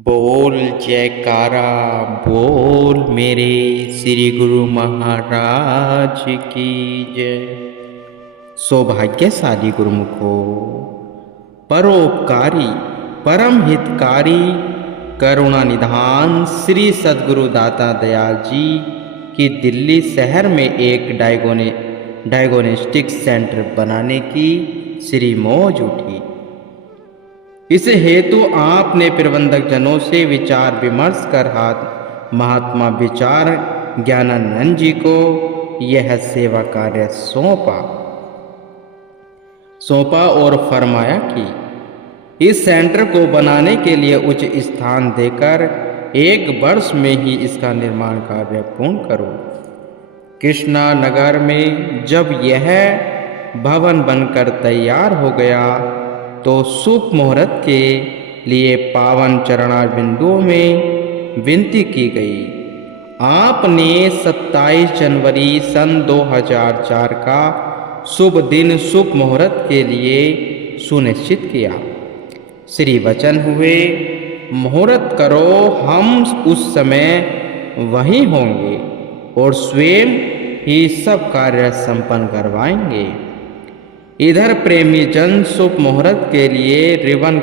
बोल जयकारा बोल मेरे श्री गुरु महाराज की जय। सौभाग्यशाली गुरुमुखो, परोपकारी परम हितकारी करुणा निधान श्री सद्गुरु दाता दयाल जी की दिल्ली शहर में एक डायग्नोस्टिक सेंटर बनाने की श्री मौज उठी। इस हेतु आपने प्रबंधक जनों से विचार विमर्श कर महात्मा विचार ज्ञानानंद जी को यह सेवा कार्य सौंपा और फरमाया कि इस सेंटर को बनाने के लिए उच्च स्थान देकर 1 वर्ष में ही इसका निर्माण कार्य पूर्ण करो। कृष्णा नगर में जब यह भवन बनकर तैयार हो गया तो शुभ मुहूर्त के लिए पावन चरणार बिंदुओं में विनती की गई। आपने 27 जनवरी सन 2004 का शुभ दिन शुभ मुहूर्त के लिए सुनिश्चित किया। श्री वचन हुए, मुहूर्त करो, हम उस समय वहीं होंगे और स्वयं ही सब कार्य संपन्न करवाएंगे। इधर प्रेमी जन शुभ मुहूर्त के लिए रिबन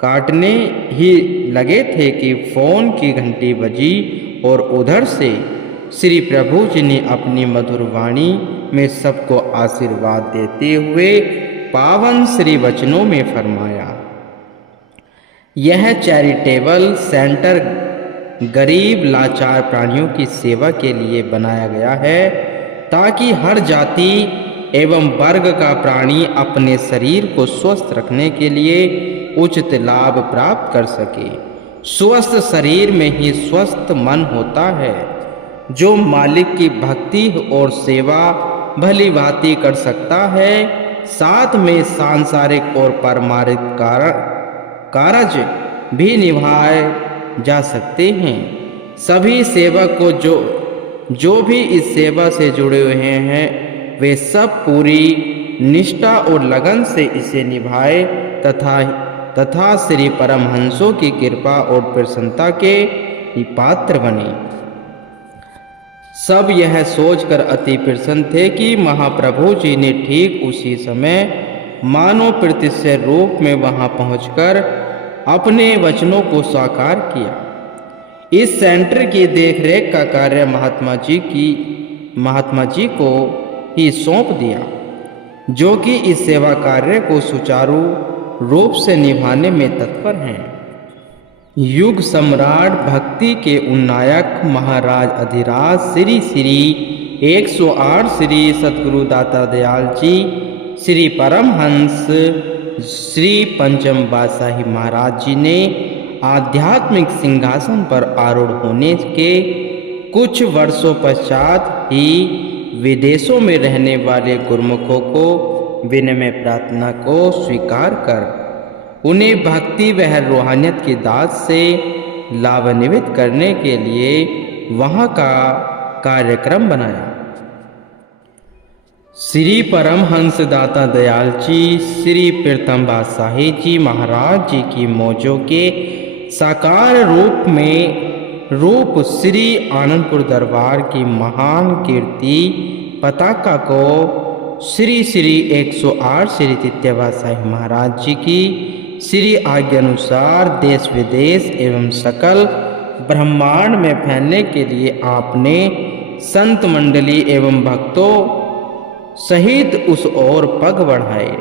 काटने ही लगे थे कि फोन की घंटी बजी और उधर से श्री प्रभु जी ने अपनी मधुर वाणी में सबको आशीर्वाद देते हुए पावन श्री वचनों में फरमाया, यह चैरिटेबल सेंटर गरीब लाचार प्राणियों की सेवा के लिए बनाया गया है ताकि हर जाति एवं वर्ग का प्राणी अपने शरीर को स्वस्थ रखने के लिए उचित लाभ प्राप्त कर सके। स्वस्थ शरीर में ही स्वस्थ मन होता है, जो मालिक की भक्ति और सेवा भली भांति कर सकता है। साथ में सांसारिक और पारमार्थिक कार्य भी निभाए जा सकते हैं। सभी सेवक को जो भी इस सेवा से जुड़े हुए हैं वे सब पूरी निष्ठा और लगन से इसे निभाए तथा श्री परमहंसों की कृपा और प्रसन्नता के पात्र बने। सब यह सोचकर अति प्रसन्न थे कि महाप्रभु जी ने ठीक उसी समय मानव प्रत्यक्ष रूप में वहां पहुंचकर अपने वचनों को साकार किया। इस सेंटर की देखरेख का कार्य महात्मा जी को ही सौंप दिया, जो कि इस सेवा कार्य को सुचारू रूप से निभाने में तत्पर हैं। युग सम्राट भक्ति के उन्नायक महाराज अधिराज श्री 108 श्री सद्गुरु दाता दयाल जी श्री परमहंस श्री पंचम बादशाही महाराज जी ने आध्यात्मिक सिंहासन पर आरूढ़ होने के कुछ वर्षों पश्चात ही विदेशों में रहने वाले गुरुमुखों को विनम्र प्रार्थना को स्वीकार कर उन्हें भक्ति व रूहानियत की दात से लाभान्वित करने के लिए वहां का कार्यक्रम बनाया। श्री परमहंस दाता दयाल जी श्री प्रथम बादशाही जी महाराज जी की मौजों के साकार रूप श्री आनंदपुर दरबार की महान कीर्ति पताका को श्री 108 श्री तृतीय बादशाही महाराज जी की श्री आज्ञा अनुसार देश विदेश एवं सकल ब्रह्मांड में फैलने के लिए आपने संत मंडली एवं भक्तों सहित उस ओर पग बढ़ाए।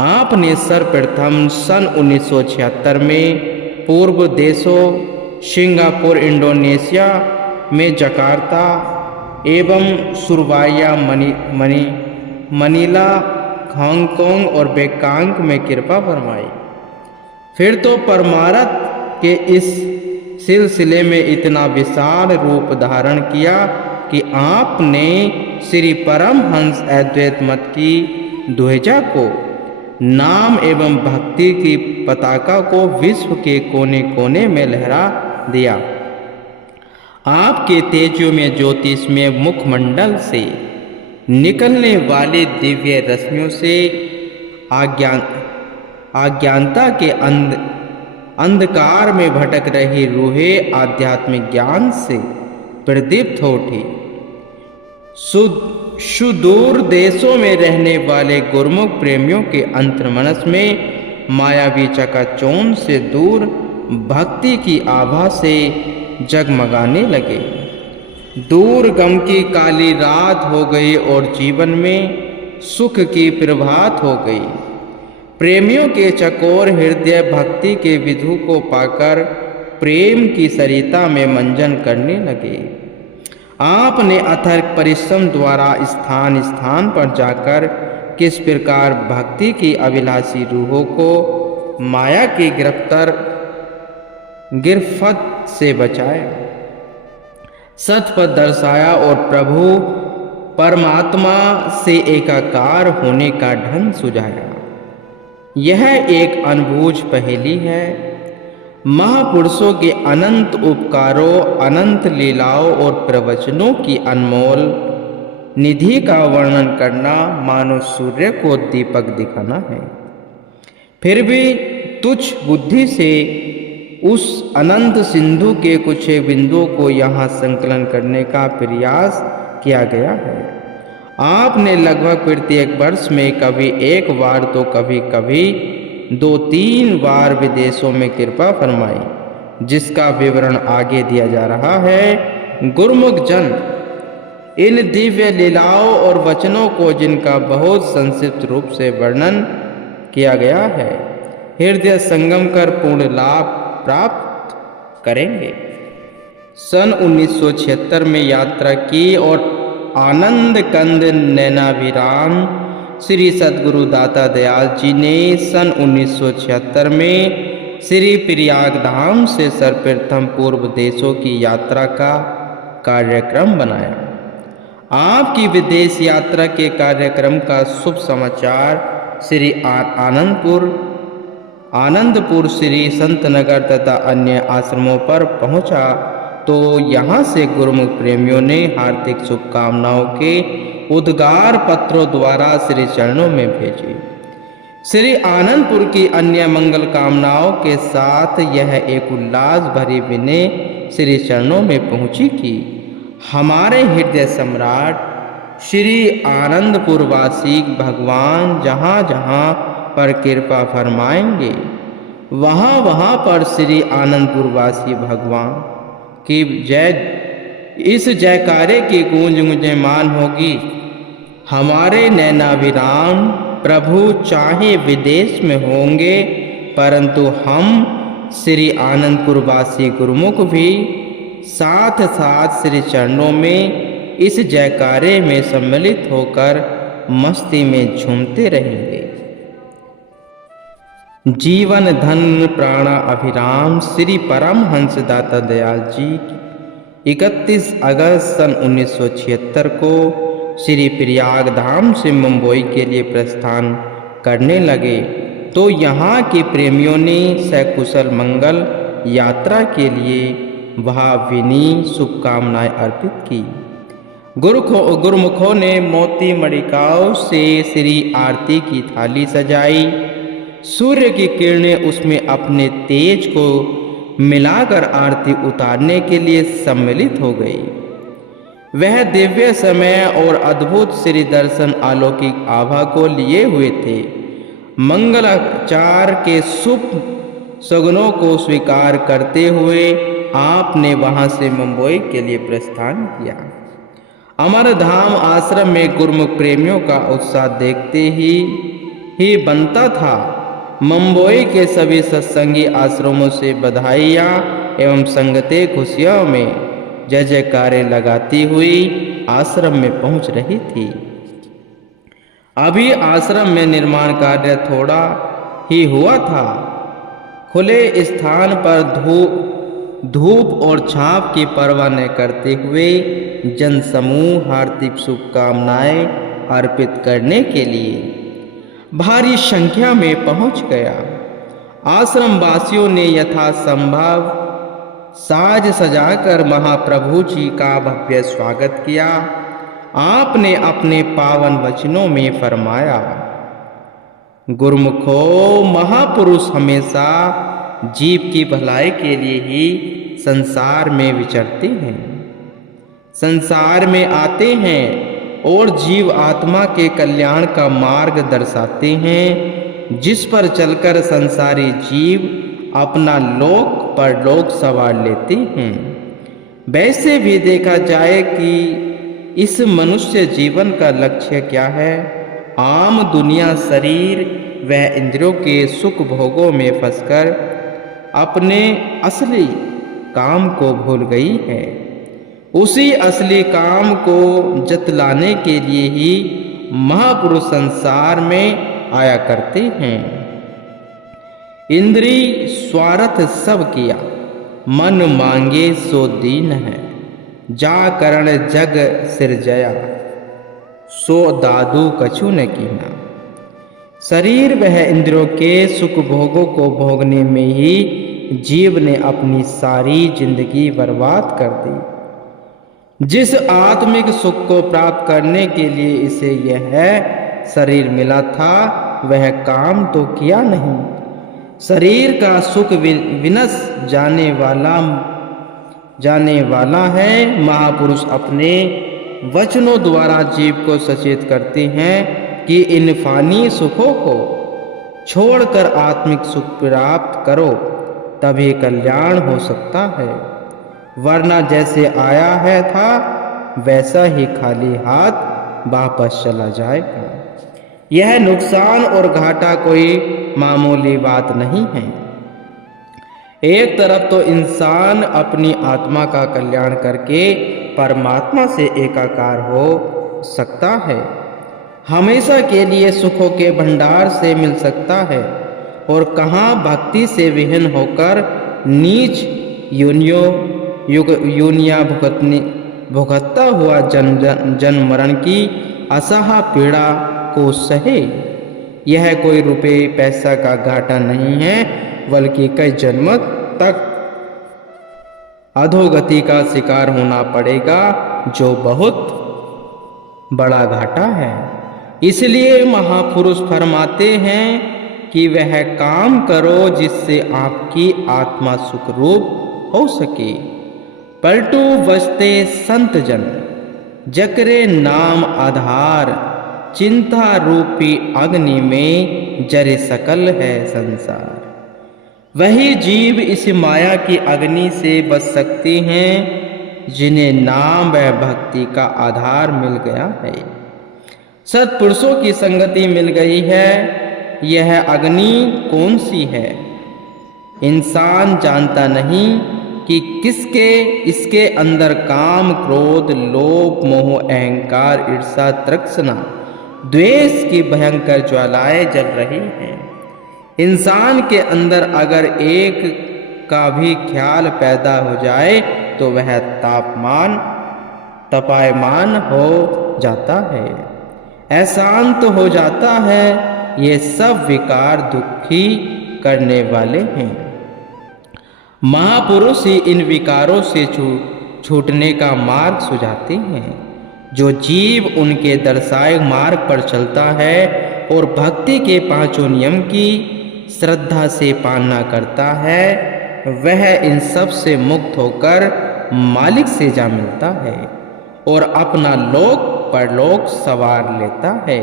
आपने सर्वप्रथम सन 1976 में पूर्व देशों सिंगापुर, इंडोनेशिया में जकार्ता एवं सुरबाया, मनीला, हांगकांग और बैंकॉक में कृपा फरमाई। फिर तो परमारथ के इस सिलसिले में इतना विशाल रूप धारण किया कि आपने श्री परमहंस अद्वैत मत की ध्वजा को नाम एवं भक्ति की पताका को विश्व के कोने कोने में लहरा दिया। आपके तेजों में ज्योतिषमय मुखमंडल से निकलने वाले दिव्य रश्मियों से अज्ञानता के अंधकार में भटक रही रूहें आध्यात्मिक ज्ञान से प्रदीप्त हो उठी। सुदूर देशों में रहने वाले गुरुमुख प्रेमियों के अंतर्मनस में मायावी चकाचौंध से दूर भक्ति की आभा से जगमगाने लगे। दूर गम की काली रात हो गई और जीवन में सुख की प्रभात हो गई। प्रेमियों के चकोर हृदय भक्ति के विधु को पाकर प्रेम की सरिता में मंजन करने लगे। आपने अथक परिश्रम द्वारा स्थान स्थान पर जाकर किस प्रकार भक्ति की अभिलाषी रूहों को माया की गिरफ्त से बचाया, सतपथ दर्शाया और प्रभु परमात्मा से एकाकार होने का ढंग सुझाया। यह एक अनबूझ पहेली है। महापुरुषों के अनंत उपकारों, अनंत लीलाओं और प्रवचनों की अनमोल निधि का वर्णन करना मानो सूर्य को दीपक दिखाना है। फिर भी तुच्छ बुद्धि से उस अनंत सिंधु के कुछ बिंदुओं को यहाँ संकलन करने का प्रयास किया गया है। आपने लगभग प्रत्येक वर्ष में कभी एक बार तो कभी कभी 2-3 बार विदेशों में कृपा फरमाई, जिसका विवरण आगे दिया जा रहा है। गुरुमुख जन इन दिव्य लीलाओं और वचनों को, जिनका बहुत संक्षिप्त रूप से वर्णन किया गया है, हृदय संगम कर पूर्ण लाभ प्राप्त करेंगे। सन 1976 में यात्रा की और आनंद कंद नैनाभिराम श्री सद्गुरु दाता दयाल जी ने सन 1976 में श्री प्रयाग धाम से सर्वप्रथम पूर्व देशों की यात्रा का कार्यक्रम बनाया। आपकी विदेश यात्रा के कार्यक्रम का शुभ समाचार श्री आनंदपुर श्री संतनगर तथा अन्य आश्रमों पर पहुंचा तो यहाँ से गुरुमुख प्रेमियों ने हार्दिक शुभकामनाओं के उद्गार पत्रों द्वारा श्री चरणों में भेजी। श्री आनंदपुर की अन्य मंगल कामनाओं के साथ यह एक उल्लास भरी विनय श्री चरणों में पहुंची कि हमारे हृदय सम्राट श्री आनंदपुर वासी भगवान जहाँ जहाँ पर कृपा फरमाएंगे, वहाँ वहाँ पर श्री आनंदपुर वासी भगवान की इस जयकारे की गूंज गुंजयमान होगी। हमारे नैनाभिराम प्रभु चाहे विदेश में होंगे, परंतु हम श्री आनंदपुर वासी गुरुमुख भी साथ साथ श्री चरणों में इस जयकारे में सम्मिलित होकर मस्ती में झूमते रहेंगे। जीवन धन प्राणा अभिराम श्री परमहंस दाता दयाल जी 31 अगस्त सन 1976 को श्री प्रयाग धाम से मुंबई के लिए प्रस्थान करने लगे तो यहाँ के प्रेमियों ने सकुशल मंगल यात्रा के लिए भावभीनी शुभकामनाएं अर्पित की। गुरुमुखों ने मोती मणिकाओं से श्री आरती की थाली सजाई। सूर्य की किरणें उसमें अपने तेज को मिलाकर आरती उतारने के लिए सम्मिलित हो गई। वह दिव्य समय और अद्भुत श्री दर्शन अलौकिक आभा को लिए हुए थे। मंगलाचार के शुभ सगुनों को स्वीकार करते हुए आपने वहां से मुंबई के लिए प्रस्थान किया। अमरधाम आश्रम में गुरुमुख प्रेमियों का उत्साह देखते ही बनता था। मुंबई के सभी सत्संगी आश्रमों से बधाइयाँ एवं संगते खुशियों में जय जयकारे लगाती हुई आश्रम में पहुंच रही थी। अभी आश्रम में निर्माण कार्य थोड़ा ही हुआ था। खुले स्थान पर धूप और छाप की परवाह न करते हुए जनसमूह हार्दिक शुभकामनाएं अर्पित करने के लिए भारी संख्या में पहुंच गया। आश्रम वासियों ने यथासंभव साज सजाकर महाप्रभु जी का भव्य स्वागत किया। आपने अपने पावन वचनों में फरमाया, गुरुमुखों, महापुरुष हमेशा जीव की भलाई के लिए ही संसार में विचरते हैं, संसार में आते हैं और जीव आत्मा के कल्याण का मार्ग दर्शाते हैं, जिस पर चलकर संसारी जीव अपना लोक परलोक संवार लेते हैं। वैसे भी देखा जाए कि इस मनुष्य जीवन का लक्ष्य क्या है? आम दुनिया शरीर व इंद्रियों के सुख भोगों में फंसकर अपने असली काम को भूल गई है। उसी असली काम को जतलाने के लिए ही महापुरुष संसार में आया करते हैं। इंद्री स्वार्थ सब किया, मन मांगे सो दीन है, जा करण जग सिरजया, सो दादू कछु न कीना। शरीर वह इंद्रियों के सुख भोगों को भोगने में ही जीव ने अपनी सारी जिंदगी बर्बाद कर दी। जिस आत्मिक सुख को प्राप्त करने के लिए इसे यह शरीर मिला था, वह काम तो किया नहीं। शरीर का सुख विनश जाने वाला है। महापुरुष अपने वचनों द्वारा जीव को सचेत करते हैं कि इन फानी सुखों को छोड़कर आत्मिक सुख प्राप्त करो, तभी कल्याण हो सकता है, वरना जैसे आया है था वैसा ही खाली हाथ वापस चला जाएगा। यह नुकसान और घाटा कोई मामूली बात नहीं है। एक तरफ तो इंसान अपनी आत्मा का कल्याण करके परमात्मा से एकाकार हो सकता है, हमेशा के लिए सुखों के भंडार से मिल सकता है, और कहाँ भक्ति से विहीन होकर नीच योनिया भुगतता हुआ जन्म मरण की असहा पीड़ा को सहे। यह कोई रुपए पैसा का घाटा नहीं है, बल्कि कई जन्म तक अधोगति का शिकार होना पड़ेगा, जो बहुत बड़ा घाटा है। इसलिए महापुरुष फरमाते हैं कि वह काम करो जिससे आपकी आत्मा सुखरूप हो सके। पलटू बसते संत जन, जकरे नाम आधार, चिंता रूपी अग्नि में जरे सकल है संसार। वही जीव इस माया की अग्नि से बच सकते हैं, जिन्हें नाम व भक्ति का आधार मिल गया है, सत्पुरुषों की संगति मिल गई है। यह अग्नि कौन सी है? इंसान जानता नहीं कि इसके अंदर काम, क्रोध, लोभ, मोह, अहंकार, ईर्षा, तृष्णा, द्वेष की भयंकर ज्वालाएं जल रही हैं। इंसान के अंदर अगर एक का भी ख्याल पैदा हो जाए तो वह तपायमान हो जाता है, अशांत हो जाता है। ये सब विकार दुखी करने वाले हैं। महापुरुष ही इन विकारों से छूटने का मार्ग सुझाते हैं। जो जीव उनके दर्शाए मार्ग पर चलता है और भक्ति के पांचों नियम की श्रद्धा से पालना करता है, वह इन सब से मुक्त होकर मालिक से जा मिलता है और अपना लोक परलोक संवार लेता है।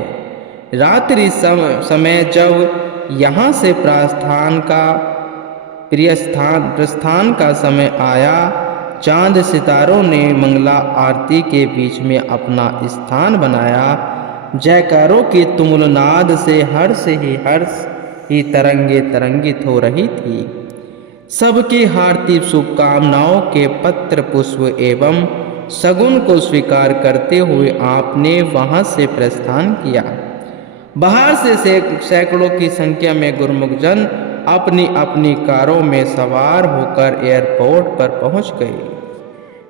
रात्रि समय जब यहाँ से प्रस्थान का समय आया, चांद सितारों ने मंगला आरती के बीच में अपना स्थान बनाया। जयकारों की तुमुल नाद से हर्ष ही तरंगित हो रही थी। सबकी हार्दिक शुभकामनाओं के पत्र, पुष्प एवं शगुन को स्वीकार करते हुए आपने वहां से प्रस्थान किया। बाहर से सैकड़ों की संख्या में गुरुमुख जन अपनी अपनी कारों में सवार होकर एयरपोर्ट पर पहुंच गए।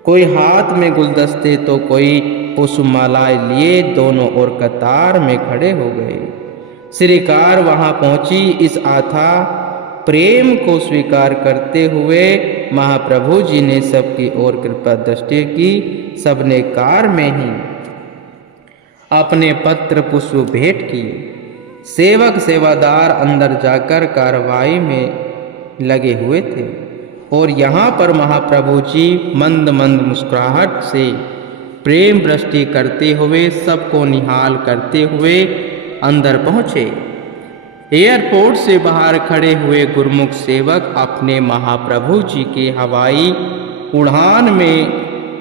कोई हाथ में गुलदस्ते तो कोई पुष्पमालाएं लिए दोनों ओर कतार में खड़े हो गए। श्रीकार वहां पहुंची। इस आथा प्रेम को स्वीकार करते हुए महाप्रभु जी ने सबकी ओर कृपा दृष्टि की। सबने कार में ही अपने पत्र पुष्प भेंट किए। सेवक सेवादार अंदर जाकर कार्रवाई में लगे हुए थे और यहाँ पर महाप्रभु जी मंद मंद मुस्कुराहट से प्रेम वृष्टि करते हुए सबको निहाल करते हुए अंदर पहुँचे। एयरपोर्ट से बाहर खड़े हुए गुरुमुख सेवक अपने महाप्रभु जी के हवाई उड़ान में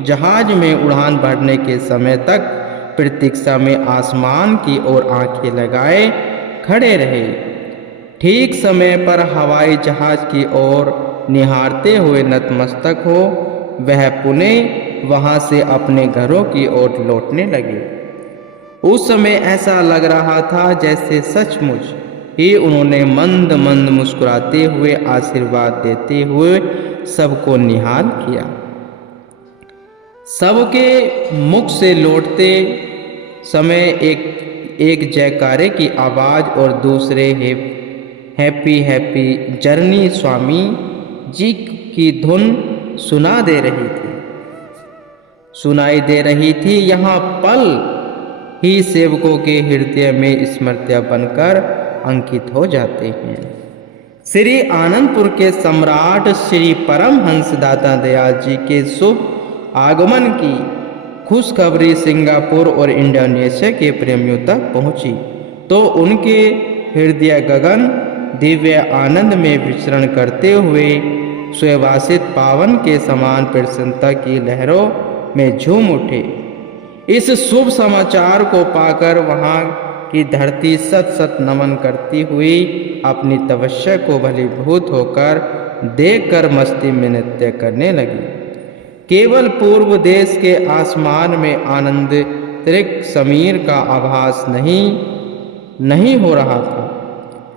जहाज में उड़ान भरने के समय तक प्रतीक्षा में आसमान की ओर आंखें लगाए खड़े रहे। ठीक समय पर हवाई जहाज की ओर निहारते हुए नतमस्तक हो वह पुनः वहां से अपने घरों की ओर लौटने लगे। उस समय ऐसा लग रहा था जैसे सचमुच ही उन्होंने मंद मंद मुस्कुराते हुए आशीर्वाद देते हुए सबको निहाल किया। सबके मुख से लौटते समय एक जयकारे की आवाज और दूसरे happy happy journey Swami ji की धुन सुनाई दे रही थी। यहाँ पल ही सेवकों के हृदय में स्मृतियाँ बनकर अंकित हो जाते हैं। श्री आनंदपुर के सम्राट श्री परमहंस दाता दयाल जी के शुभ आगमन की खुशखबरी सिंगापुर और इंडोनेशिया के प्रेमियों तक पहुंची तो उनके हृदय गगन दिव्य आनंद में विचरण करते हुए स्ववासित पावन के समान प्रसन्नता की लहरों में झूम उठे। इस शुभ समाचार को पाकर वहां की धरती सत सत नमन करती हुई अपनी तपस्या को भलीभूत होकर देखकर मस्ती में नृत्य करने लगी। केवल पूर्व देश के आसमान में आनंदित समीर का आभास नहीं हो रहा था,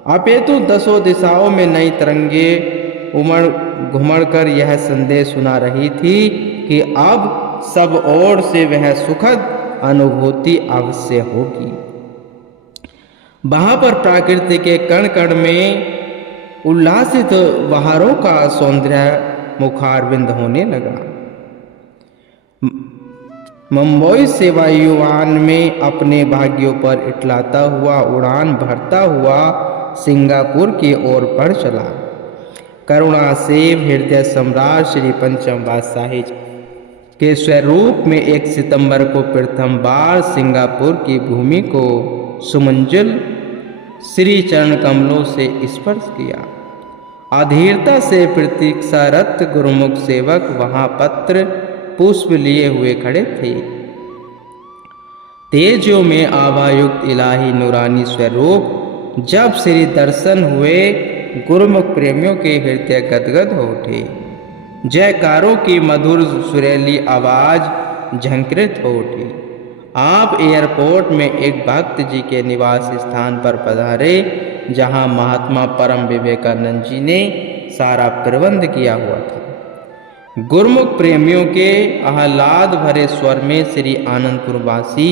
अपितु दसों दिशाओं में नई तरंगे घुमड़ कर यह संदेश सुना रही थी कि अब सब ओर से वह सुखद अनुभूति अवश्य होगी। वहां पर प्रकृति के कण कण में उल्लासित बहारों का सौंदर्य मुखारविंद होने लगा। मुंबई से वायुयान में अपने भाग्यों पर इटलाता हुआ उड़ान भरता हुआ सिंगापुर की ओर बढ़ चला। करुणा से हृदय सम्राट श्री पंचम बादशाही के स्वरूप में 1 सितंबर को प्रथम बार सिंगापुर की भूमि को सुमंजल श्री चरण कमलों से स्पर्श किया। अधीरता से प्रतीक्षारत गुरुमुख सेवक वहां पत्र पुष्प लिए हुए खड़े थे। तेजों में आभायुक्त इलाही नूरानी स्वरूप जब श्री दर्शन हुए गुरुमुख प्रेमियों के हृदय गदगद हो उठे। जयकारों की मधुर सुरीली आवाज झंकृत हो उठी। आप एयरपोर्ट में एक भक्त जी के निवास स्थान पर पधारे जहां महात्मा परम विवेकानंद जी ने सारा प्रबंध किया हुआ था। गुरुमुख प्रेमियों के आह्लाद भरे स्वर में श्री आनंदपुर वासी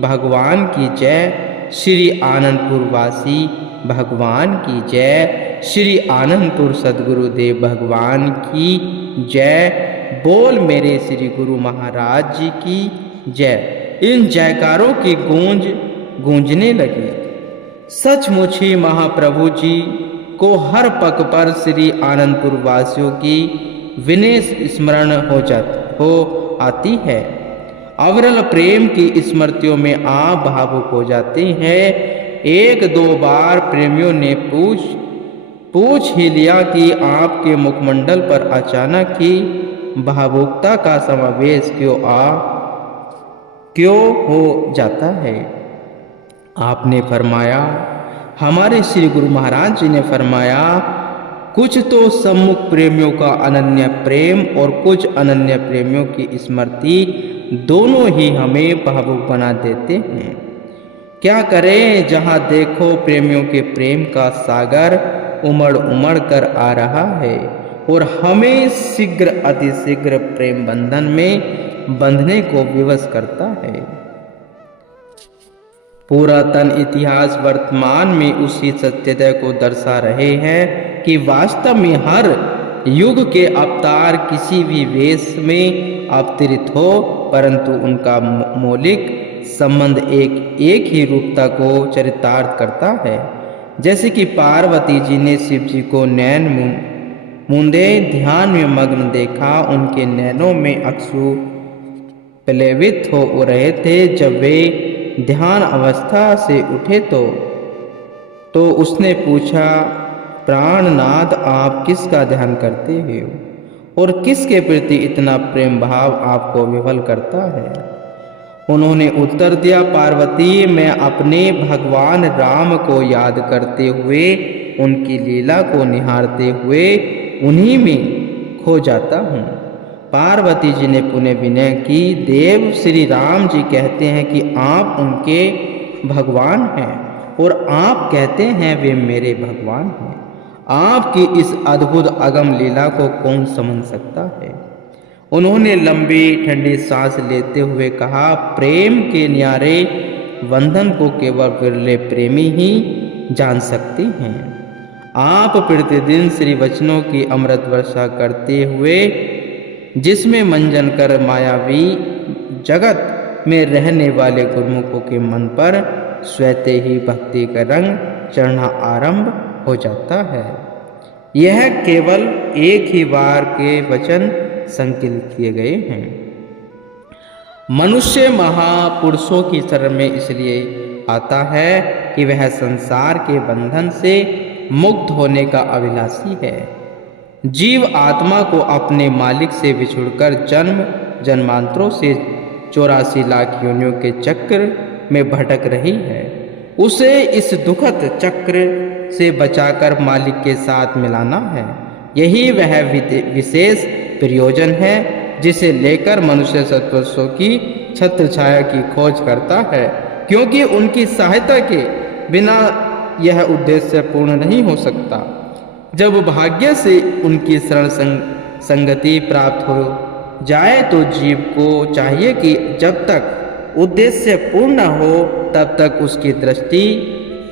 भगवान की जय, श्री आनंदपुर वासी भगवान की जय, श्री आनंदपुर सदगुरुदेव भगवान की जय, बोल मेरे श्री गुरु महाराज जी की जय। इन जयकारों की गूंजने लगी। सचमुच ही महाप्रभु जी को हर पग पर श्री आनंदपुर वासियों की विनय स्मरण हो आती है। अविरल प्रेम की स्मृतियों में आप भावुक हो जाते हैं। 1-2 बार प्रेमियों ने पूछ ही लिया कि आपके मुखमंडल पर अचानक ही भावुकता का समावेश क्यों हो जाता है। आपने फरमाया, हमारे श्री गुरु महाराज जी ने फरमाया, कुछ तो सम्मुख प्रेमियों का अनन्य प्रेम और कुछ अनन्य प्रेमियों की स्मृति दोनों ही हमें भावुक बना देते हैं। क्या करें, जहां देखो प्रेमियों के प्रेम का सागर उमड़ कर आ रहा है और हमें शीघ्र अतिशीघ्र प्रेम बंधन में बंधने को विवश करता है। पुरातन इतिहास वर्तमान में उसी सत्यता को दर्शा रहे हैं कि वास्तव में हर युग के अवतार किसी भी वेश में अवतरित हो, परंतु उनका मौलिक संबंध एक ही रूपता को चरितार्थ करता है। जैसे कि पार्वती जी ने शिव जी को नैन मूंदे ध्यान में मग्न देखा। उनके नैनों में अश्रु प्लेवित हो रहे थे। जब वे ध्यान अवस्था से उठे तो उसने पूछा, प्राणनाथ, आप किसका ध्यान करते हो और किसके प्रति इतना प्रेम भाव आपको विह्वल करता है? उन्होंने उत्तर दिया, पार्वती, मैं अपने भगवान राम को याद करते हुए, उनकी लीला को निहारते हुए उन्हीं में खो जाता हूँ। पार्वती जी ने पुनः विनय की, देव श्री राम जी कहते हैं कि आप उनके भगवान हैं और आप कहते हैं वे मेरे भगवान हैं। आपकी इस अद्भुत अगम लीला को कौन समझ सकता है? उन्होंने लंबी ठंडी सांस लेते हुए कहा, प्रेम के न्यारे बंधन को केवल विरले प्रेमी ही जान सकते हैं। आप प्रतिदिन श्री वचनों की अमृत वर्षा करते हुए, जिसमें मंजन कर मायावी जगत में रहने वाले गुरुमुखों के मन पर स्वतः ही भक्ति का रंग चढ़ना आरंभ हो जाता है। यह केवल एक ही बार के वचन संकलित किए गए हैं। मनुष्य महापुरुषों की शरण में इसलिए आता है कि वह संसार के बंधन से मुक्त होने का अभिलाषी है। जीव आत्मा को अपने मालिक से बिछुड़कर जन्म जन्मांतरों से 84 लाख योनियों के चक्र में भटक रही है। उसे इस दुखद चक्र से बचाकर मालिक के साथ मिलाना है। यही वह विशेष प्रयोजन है जिसे लेकर मनुष्य सत्पुरुषों की छत्र छाया की खोज करता है, क्योंकि उनकी सहायता के बिना यह उद्देश्य पूर्ण नहीं हो सकता। जब भाग्य से उनकी शरण संगति प्राप्त हो जाए तो जीव को चाहिए कि जब तक उद्देश्य पूर्ण हो तब तक उसकी दृष्टि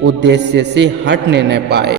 उद्देश्य से हटने न पाए।